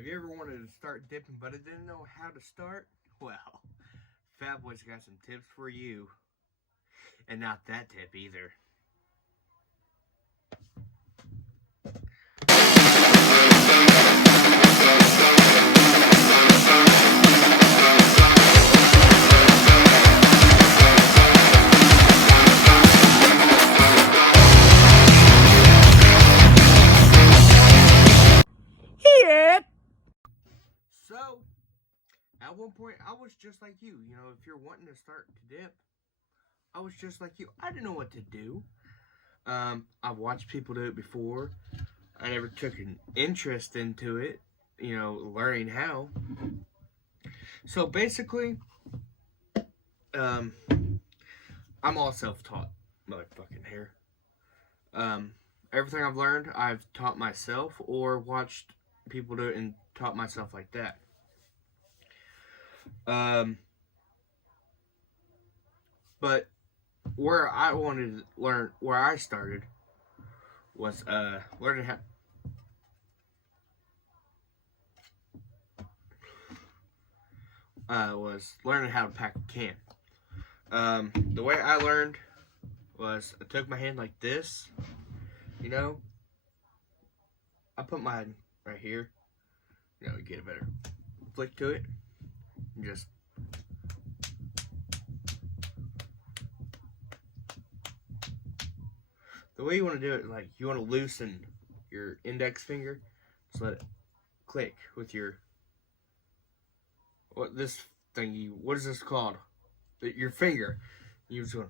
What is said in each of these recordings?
Have you ever wanted to start dipping but didn't know how to start? Well, Fat Boy's got some tips for you. And not that tip either. So, at one point, I was just like you. You know, if you're wanting to start to dip, I was just like you. I didn't know what to do. I've watched people do it before. I never took an interest into it, you know, learning how. So basically, um, I'm all self-taught, motherfucking here. Um, Everything I've learned, I've taught myself or watched people do it and taught myself like that. Um, but where I wanted to learn, where I started, was learning how. Was learning how to pack a can. The way I learned was I took my hand like this, you know. I put mine right here, you know, get a better flick to it. And just the way you want to do it, like you want to loosen your index finger, just let it click with your what is this called? Your finger. You just want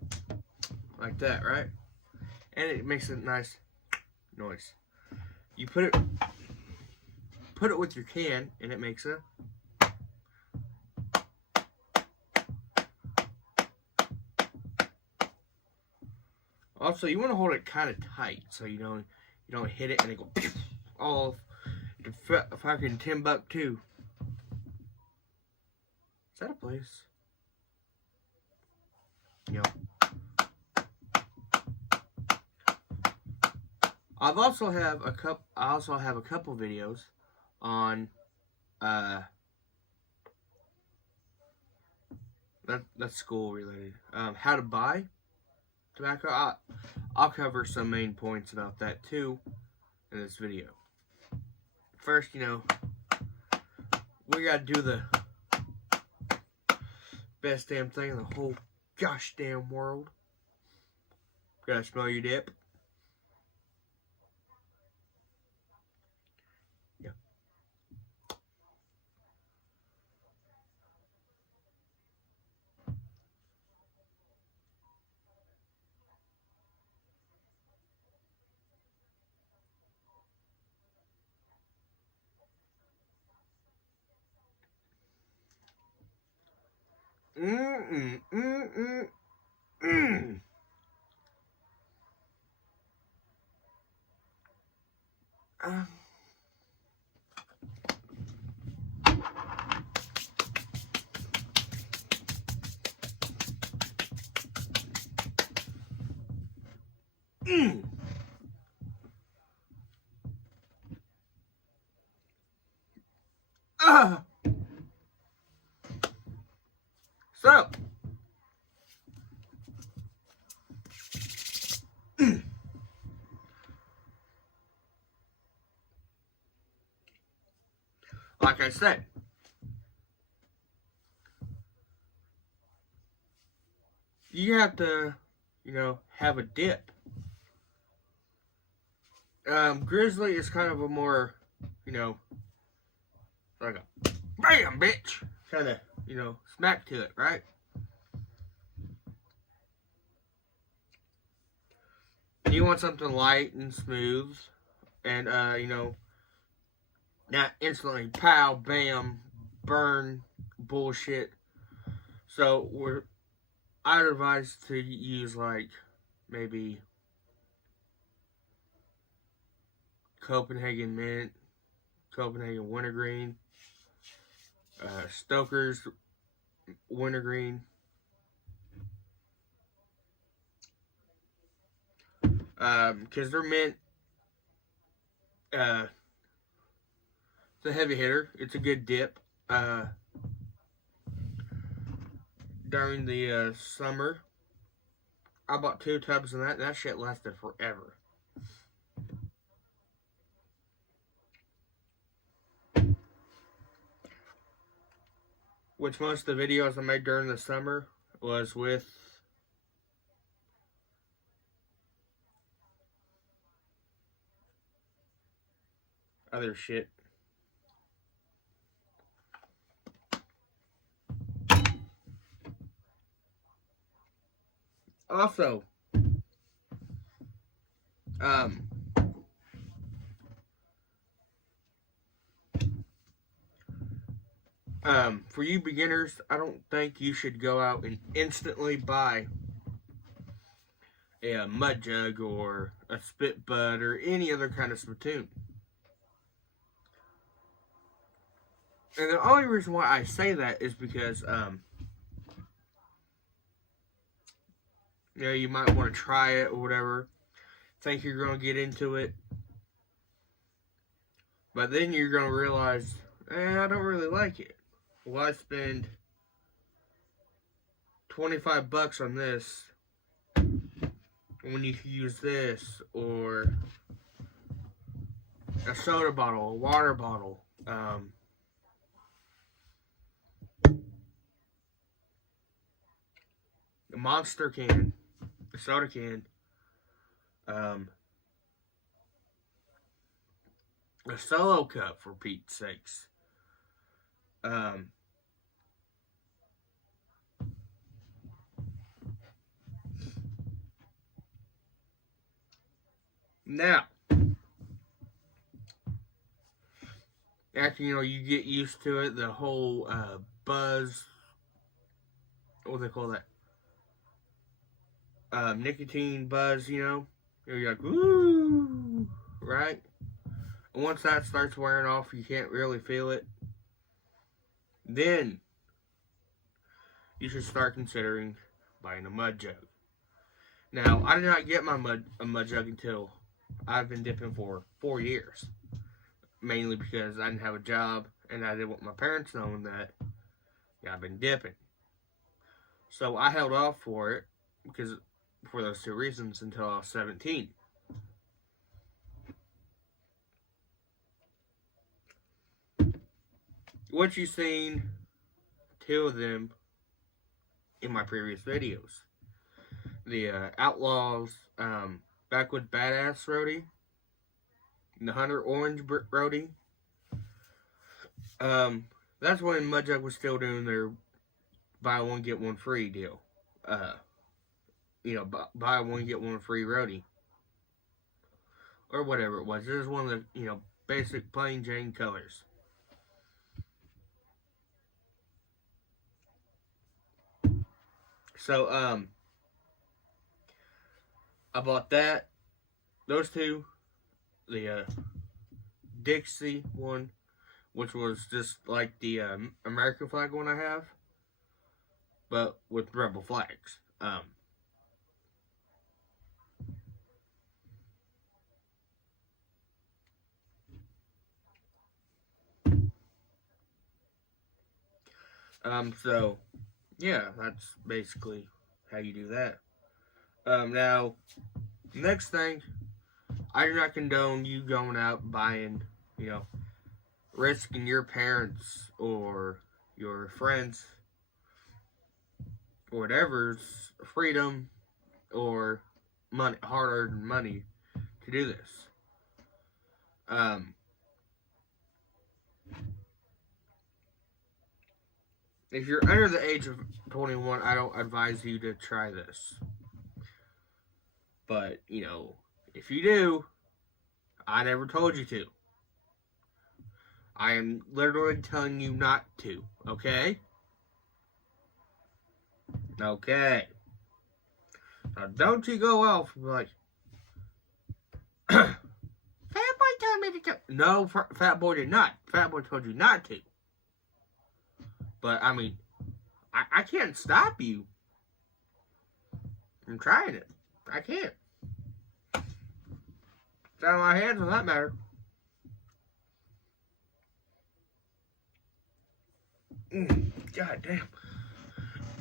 like that, right? And it makes a nice noise. You put it with your can, and it makes a. Also, you want to hold it kind of tight so you don't hit it and it go all to fucking Timbuktu. Is that a place? You know. I also have a couple videos on that's school related. How to buy tobacco. I'll cover some main points about that too in this video. First, you know, we gotta do the best damn thing in the whole gosh damn world. Gotta smell your dip. Yeah. Mm mm mm mm mm. Uh. Mm. So, like I said, you have to, you know, have a dip. Grizzly is kind of a more, you know, like a bam, bitch, kind of, you know, smack to it, right? You want something light and smooth, and you know, not instantly pow, bam, burn bullshit. So I'd advise to use like maybe Copenhagen mint, Copenhagen wintergreen, Stoker's wintergreen, because they're mint. Uh, It's a heavy hitter. It's a good dip. During the summer, I bought 2 tubs of that, and that shit lasted forever. Which most of the videos I made during the summer was with other shit. Also, for you beginners, I don't think you should go out and instantly buy a mud jug or a spit bud or any other kind of spittoon. And the only reason why I say that is because, you might want to try it or whatever, think you're going to get into it, but then you're going to realize, I don't really like it. Why spend $25 on this when you can use this, or a soda bottle, a water bottle, a Monster can, a soda can, a Solo cup, for Pete's sakes. Now, after, you get used to it, the whole buzz, what do they call that? Nicotine buzz, you're like, woo, right? And once that starts wearing off, you can't really feel it. Then you should start considering buying a mud jug. Now, I did not get a mud jug until I've been dipping for 4 years. Mainly because I didn't have a job and I didn't want my parents knowing that I've been dipping. So I held off for it for those 2 reasons until I was 17. What you've seen 2 of them in my previous videos. The Outlaws Backwoods Badass Roadie, the Hunter Orange Roadie. That's when Mud Jug was still doing their buy one get one free deal. Buy one get one free roadie, or whatever it was. It was one of the basic plain Jane colors. So I bought those 2, the Dixie one, which was just like the American flag one I have, but with rebel flags. So yeah, that's basically how you do that. Now, next thing, I do not condone you going out buying, risking your parents or your friends or whatever's freedom or money, hard-earned money to do this. If you're under the age of 21, I don't advise you to try this. But, if you do, I never told you to. I am literally telling you not to, okay? Okay. Now, don't you go off and be like, Fat Boy told me to do. No, Fat Boy did not. Fat Boy told you not to. But, I mean, I can't stop you from trying it. I can't. It's out of my hands for that matter. God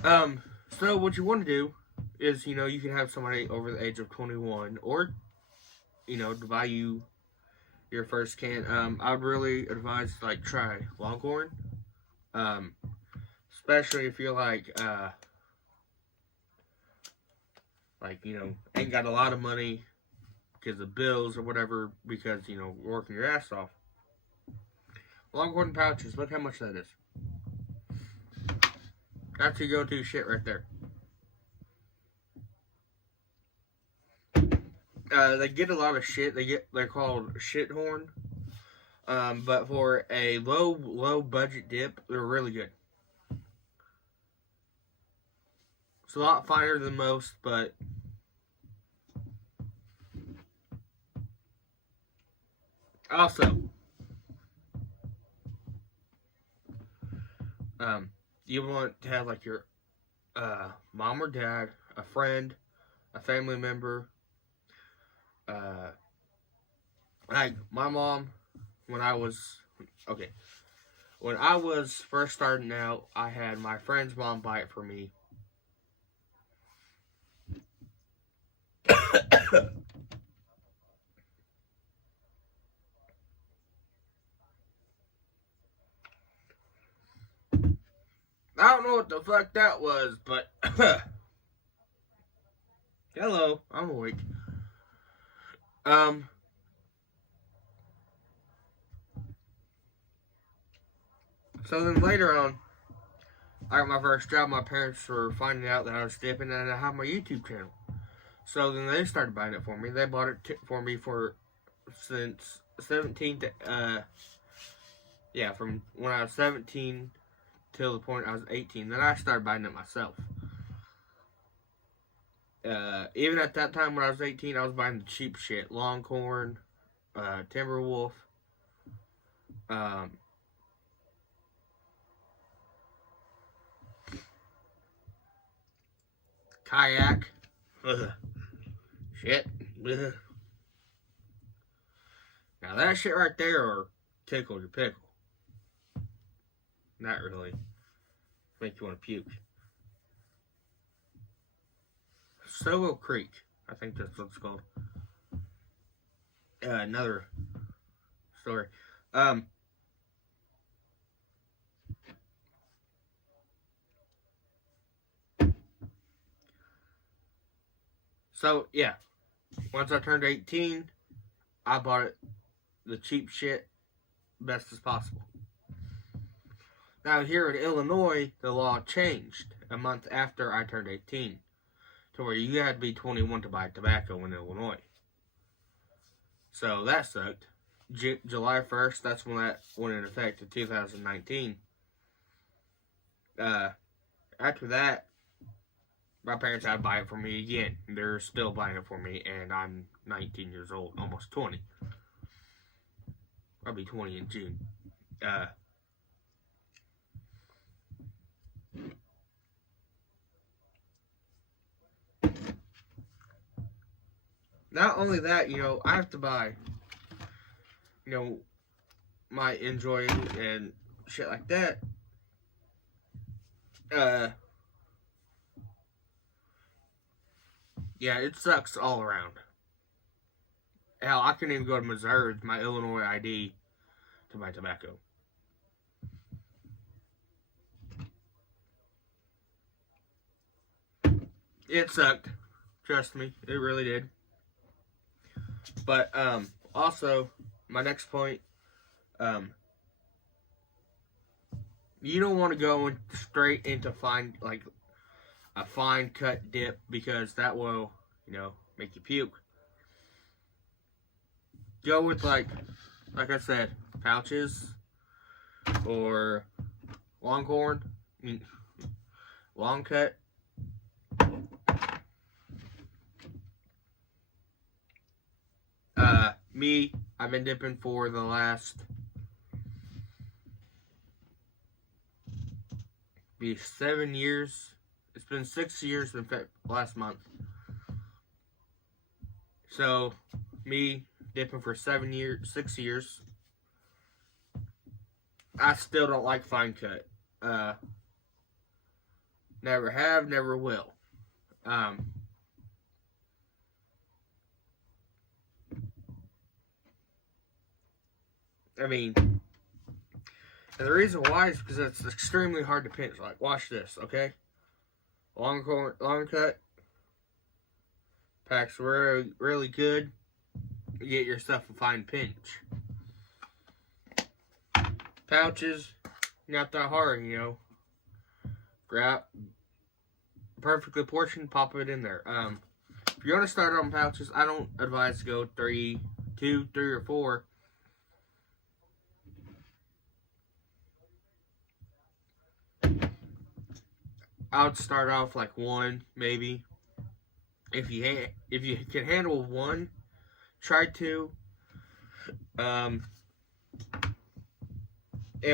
damn. So what you want to do is, you know, you can have somebody over the age of 21, or, you know, to buy you your first can. I would really advise, like, try Longhorn. Um, Especially if you're like, you know, ain't got a lot of money because of bills or whatever, because, you know, working your ass off. Longhorn pouches, look how much that is. That's your go-to shit right there. They get a lot of shit. They're called shit horn. But for a low budget dip, they're really good. It's a lot finer than most, but also, you want to have like your mom or dad, a friend, a family member. Like my mom, when I was first starting out, I had my friend's mom buy it for me. I don't know what the fuck that was, but hello, I'm awake. So then later on, I got my first job. My parents were finding out that I was dipping, and I had my YouTube channel. So then they started buying it for me. They bought it for me since 17 to from when I was 17 till the point I was 18. Then I started buying it myself. Even at that time when I was 18, I was buying the cheap shit: Longhorn, Timberwolf, Kayak. Shit. Now that shit right there will tickle your pickle. Not really. Make you want to puke. Solo Creek. I think that's what it's called. Another story. So, yeah. Once I turned 18, I bought it the cheap shit best as possible. Now, here in Illinois, the law changed a month after I turned 18 to where you had to be 21 to buy tobacco in Illinois. So, that sucked. July 1st, that's when that went into effect in 2019. After that, my parents had to buy it for me again. They're still buying it for me, and I'm 19 years old, almost 20. I'll be 20 in June. Not only that, you know, I have to buy, you know, my enjoying and shit like that. Yeah, it sucks all around. Hell, I couldn't even go to Missouri with my Illinois ID to buy tobacco. It sucked. Trust me, it really did. But, also, my next point, you don't want to go straight into a fine cut dip, because that will, you know, make you puke. Go with like I said, pouches or Longhorn, long cut. I've been dipping for the last 7 years. It's been 6 years in fact last month. So, me dipping for 6 years. I still don't like fine cut. Never have, never will. I mean, and the reason why is because it's extremely hard to pinch. Like, watch this, okay? Long cut. Packs really, really good. You get yourself a fine pinch. Pouches, not that hard, you know. Grab perfectly portioned, pop it in there. If you want to start on pouches, I don't advise to go 2, 3, or 4. I would start off like 1, maybe. If you can handle 1, try 2. And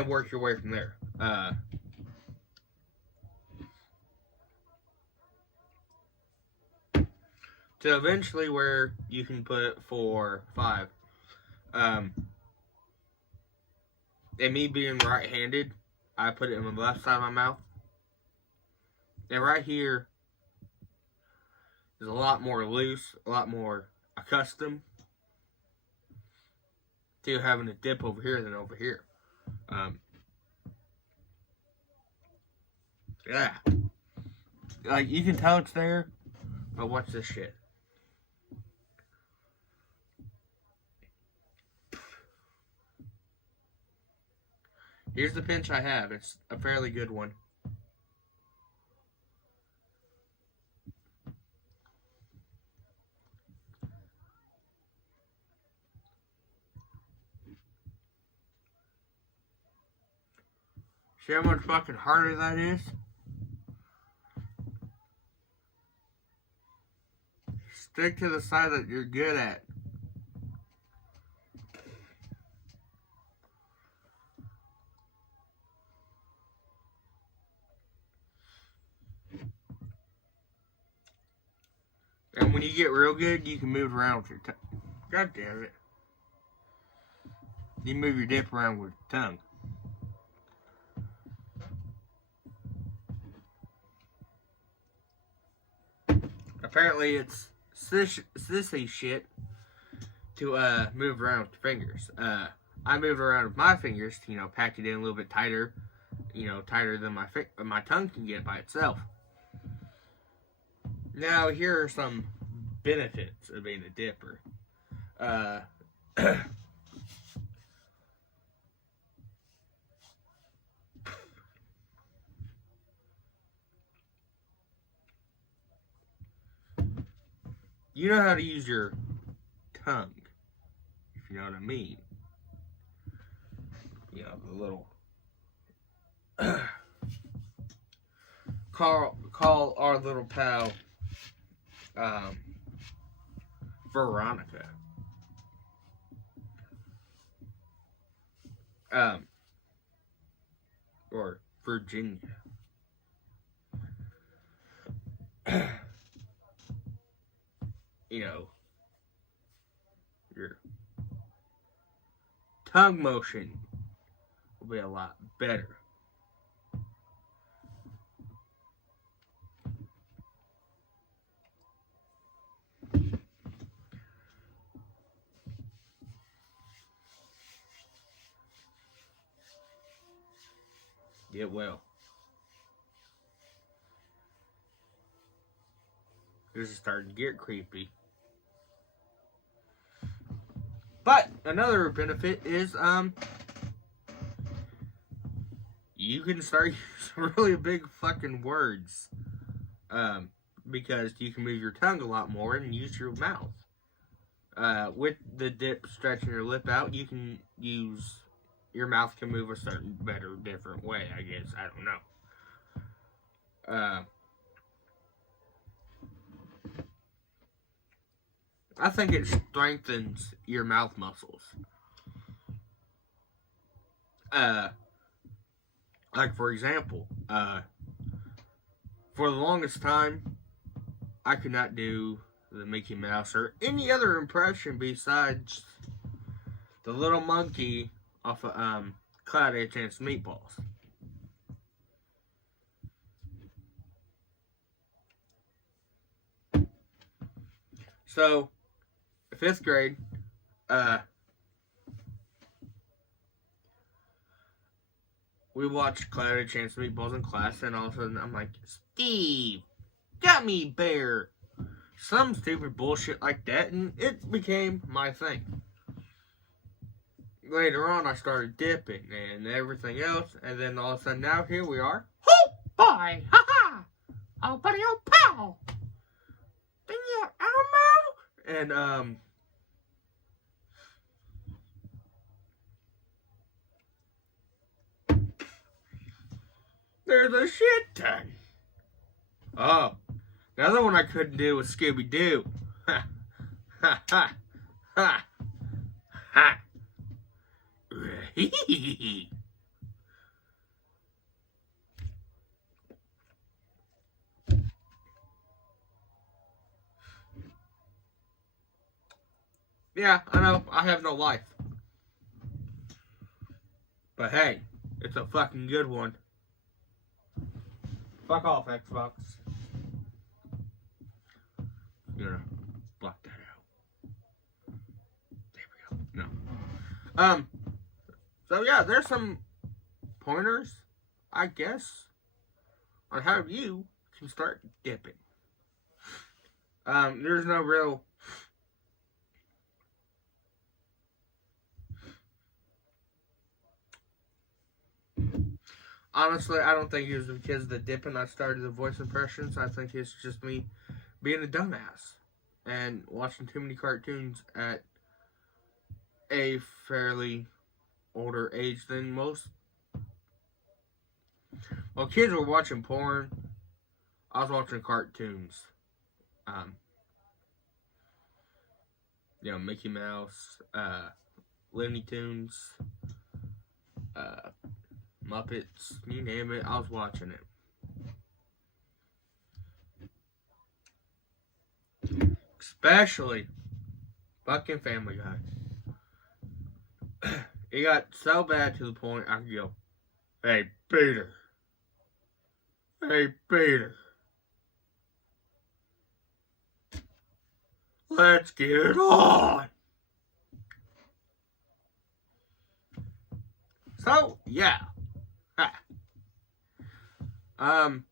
work your way from there. To eventually where you can put 4, 5. And me being right-handed, I put it in the left side of my mouth. And right here is a lot more loose, a lot more accustomed to having a dip over here than over here. Yeah. Like, you can tell it's there, but watch this shit. Here's the pinch I have. It's a fairly good one. See how much fucking harder that is? Stick to the side that you're good at. And when you get real good, you can move around with your tongue. God damn it. You move your dip around with your tongue. Apparently it's sissy shit to move around with your fingers. I move around with my fingers to, you know, pack it in a little bit tighter. You know, tighter than my tongue can get by itself. Now, here are some benefits of being a dipper. You know how to use your tongue, if you know what I mean. You know, the little... Call our little pal, Veronica. Or Virginia. You know, your tongue motion will be a lot better. It will. This is starting to get creepy. But another benefit is you can start using really big fucking words. Because you can move your tongue a lot more and use your mouth. With the dip stretching your lip out, you can use your mouth can move a certain better, different way, I guess. I don't know. I think it strengthens your mouth muscles. Like, for example, for the longest time, I could not do the Mickey Mouse or any other impression besides the little monkey off of Cloudy Chance Meatballs. So, 5th grade, we watched Cloudy Chance Meatballs in class, and all of a sudden I'm like, Steve, gummy bear. Some stupid bullshit like that, and it became my thing. Later on, I started dipping and everything else, and then all of a sudden now here we are. Oh boy, ha-ha! Oh buddy, oh pal! Yeah, Elmo! And, there's a shit ton. Oh, the other one I couldn't do was Scooby-Doo. Ha, ha, ha, ha, ha. Yeah, I know, I have no life. But hey, it's a fucking good one. Fuck off, Xbox. You're gonna block that out. There we go. No. So yeah, there's some pointers, I guess, on how you can start dipping. There's no real honestly, I don't think it was because of the dipping I started the voice impressions. I think it's just me being a dumbass and watching too many cartoons at a fairly older age than most. While kids were watching porn, I was watching cartoons. Mickey Mouse, Looney Tunes, Muppets, you name it, I was watching it. Especially fucking Family Guy. It got so bad to the point I could go, hey, Peter. Hey, Peter. Let's get it on. So, yeah. I'm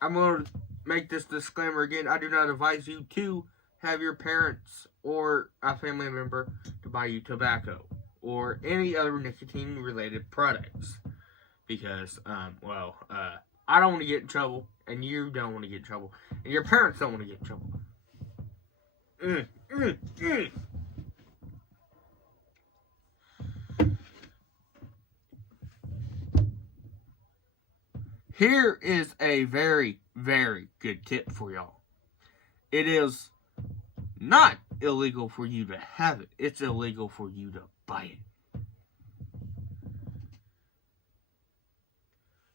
going to make this disclaimer again. I do not advise you to have your parents or a family member to buy you tobacco or any other nicotine-related products. Because, I don't want to get in trouble, and you don't want to get in trouble, and your parents don't want to get in trouble. Here is a very, very good tip for y'all. It is not illegal for you to have it. It's illegal for you to buy it.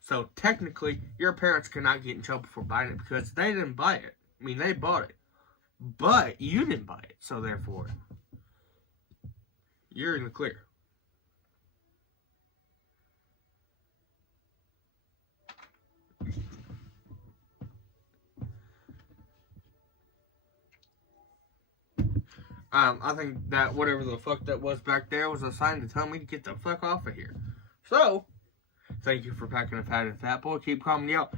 So technically, your parents cannot get in trouble for buying it because they didn't buy it. I mean, they bought it. But you didn't buy it. So therefore, you're in the clear. I think that whatever the fuck that was back there was a sign to tell me to get the fuck off of here. So, thank you for packing a fat boy. Keep calling me out.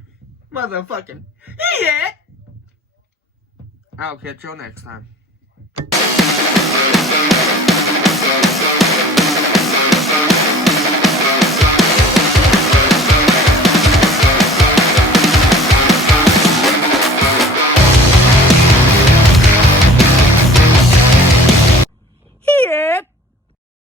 Motherfucking idiot! I'll catch you next time.